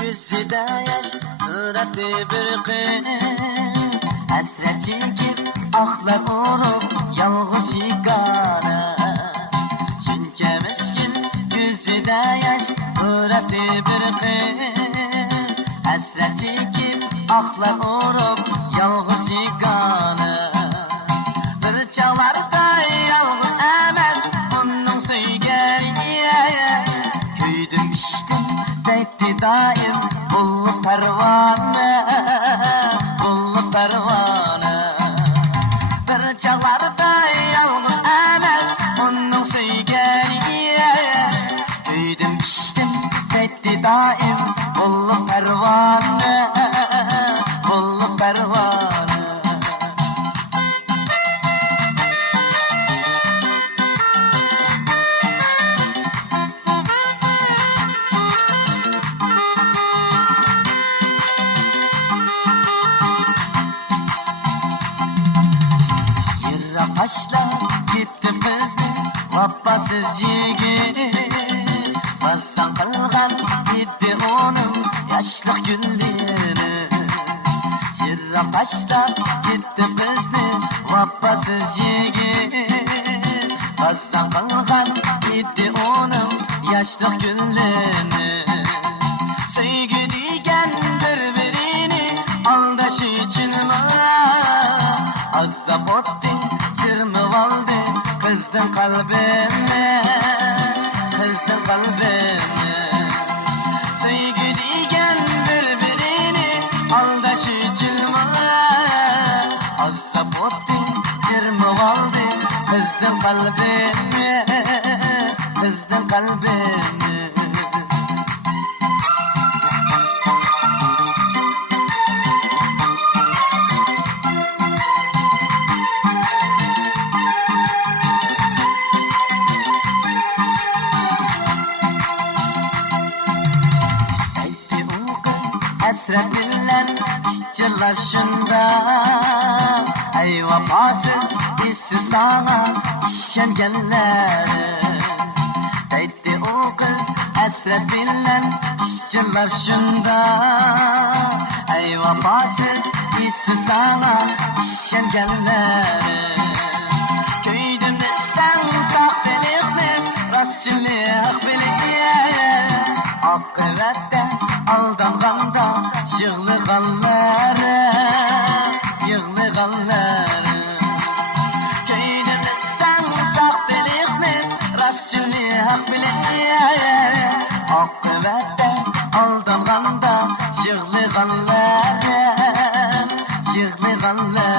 Gözüde yaş, suratı bir kız. Hasret çekip aklar olup yalğız yıkana. Çünkü miskin gözüde yaş, suratı bir kız. Hasret çekip aklar olup yalğız yıkana. Bir çağlarda yalğız emez onun söygeriye. Köydüm içtim deydi daim bullu pervane, bullu pervane. Bir çağlarda yalnız emez onun söygeriye. Köydüm içtim deydi daim bullu pervane, bullu pervane. Başla gitti kızdı vapasız yigit. Bassan kılgan gitti onun yaşlık günleri. Yırra başla gitti kızdı vapasız yigit. Bassan kılgan gitti onun yaşlık günleri. Sevgi diyen birbirini aldaşı için mi? Azap otti çırmı valdı kızdın kalbime, kızdın kalbime. Sevgi diyen birbirini aldaşı çılma. Azap otti çırmı valdı kızdın kalbime, kızdın kalbime. Hasret bilen işçiler şunda. Ey vefasız hissi sana işengenler. Deydi o kız hasret bilen işçiler şunda. Ey vefasız hissi sana işengenler. Köydüm sen sahtelikle rastçılık bileye. Akıbette aldanganda yığılganları, yığılganları. Köydüm sen sahtelikle rastçılık bileye. Akıbette aldanganda yığılganları, yığılganları.